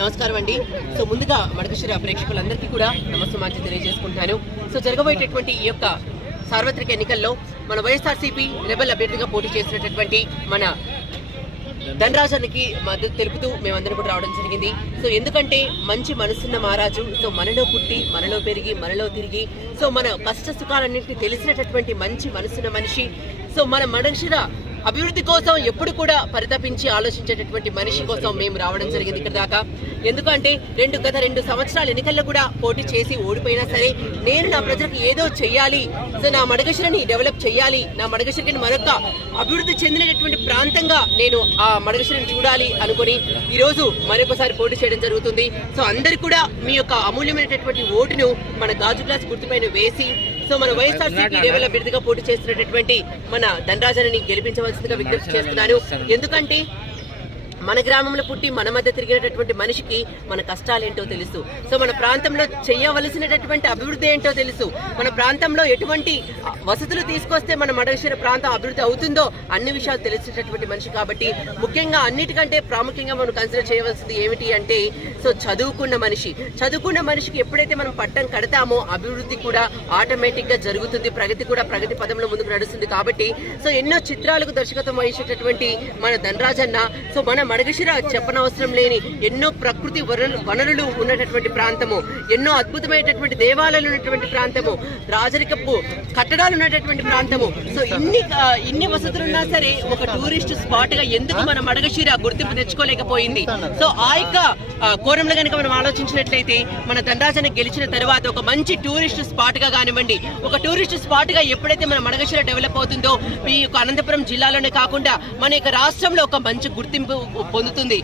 నమస్కారం అండి. సో ముందుగా మడకశిర ప్రేక్షకులందరికీ కూడా నమస్కారం తెలియజేసుకుంటాను సో జరగబోయేటటువంటి ఈ యొక్క సార్వత్రిక ఎన్నికల్లో మన వైఎస్ఆర్సీపీ రెబల్ అభ్యర్థిగా పోటీ చేసినటువంటి మన ధనరాజానికి మద్దతు తెలుపుతూ మేమందరం కూడా రావడం జరిగింది. సో ఎందుకంటే మంచి మనసున్న మహారాజు సో మనలో పుట్టి మనలో పెరిగి మనలో తిరిగి సో మన కష్ట సుఖాలన్నింటినీ తెలిసినటువంటి మంచి మనసున్న మనిషి. సో మన మనుషుల అభివృద్ధి కోసం ఎప్పుడు కూడా పరితపించి ఆలోచించేటటువంటి మనిషి కోసం మేము రావడం జరిగింది ఇక్కడ దాకా ఎందుకంటే రెండు గత రెండు సంవత్సరాల ఎన్నికల్లో కూడా పోటీ చేసి ఓడిపోయినా సరే నేను నా ప్రజలకు ఏదో చెయ్యాలి సో నా మడగశిరని డెవలప్ చేయాలి నా మడగశిరికి మరొక అభివృద్ధి చెందినటువంటి ప్రాంతంగా నేను ఆ మడగశిరిని చూడాలి అనుకుని ఈరోజు మరొకసారి పోటీ చేయడం జరుగుతుంది. సో అందరు కూడా మీ యొక్క అమూల్యమైనటువంటి ఓటును మన గాజు గ్లాస్ గుర్తుపైన వేసి సో మన వైఎస్ఆర్సీపీ లెవెల్ అభ్యర్థిగా పోటీ చేస్తున్నటువంటి మన ధనరాజని గెలిపించవలసిందిగా విజ్ఞప్తి చేస్తున్నాను. ఎందుకంటే మన గ్రామంలో పుట్టి మన మధ్య తిరిగినటువంటి మనిషికి మన కష్టాలేంటో తెలుసు. సో మన ప్రాంతంలో చేయవలసినటువంటి అభివృద్ధి ఏంటో తెలుసు. మన ప్రాంతంలో ఎటువంటి వసతులు తీసుకొస్తే మన మడగశిర ప్రాంతం అభివృద్ధి అవుతుందో అన్ని విషయాలు తెలిసినటువంటి మనిషి కాబట్టి ముఖ్యంగా అన్నిటికంటే ప్రాముఖ్యంగా మనం కన్సిడర్ చేయవలసింది ఏమిటి అంటే సో చదువుకున్న మనిషి. చదువుకున్న మనిషికి ఎప్పుడైతే మనం పట్టం కడతామో అభివృద్ధి కూడా ఆటోమేటిక్గా జరుగుతుంది. ప్రగతి కూడా ప్రగతి పదంలో ముందుకు నడుస్తుంది కాబట్టి సో ఎన్నో చిత్రాలకు దర్శకత్వం వహించేటటువంటి మన ధనరాజన్న సో మన మడగశిర చెప్పనవసరం లేని ఎన్నో ప్రకృతి వనరులు వనరులు ఉన్నటువంటి ప్రాంతము ఎన్నో అద్భుతమైనటువంటి దేవాలయాలు ఉన్నటువంటి ప్రాంతము రాజరికపు కట్టడాలు ఉన్నటువంటి ప్రాంతము. సో ఇన్ని ఇన్ని వసతులు ఉన్నా సరే ఒక టూరిస్ట్ స్పాట్గా ఎందుకు మన మడగశిర గుర్తింపు తెచ్చుకోలేకపోయింది? సో ఆ యొక్క కోరంలో కనుక మనం ఆలోచించినట్లయితే మన దండాజన గెలిచిన తర్వాత ఒక మంచి టూరిస్ట్ స్పాట్గా కానివ్వండి ఒక టూరిస్ట్ స్పాట్గా ఎప్పుడైతే మన మడగశిర డెవలప్ అవుతుందో ఈ యొక్క అనంతపురం జిల్లాలోనే కాకుండా మన యొక్క రాష్ట్రంలో ఒక మంచి గుర్తింపు పొందుతుంది.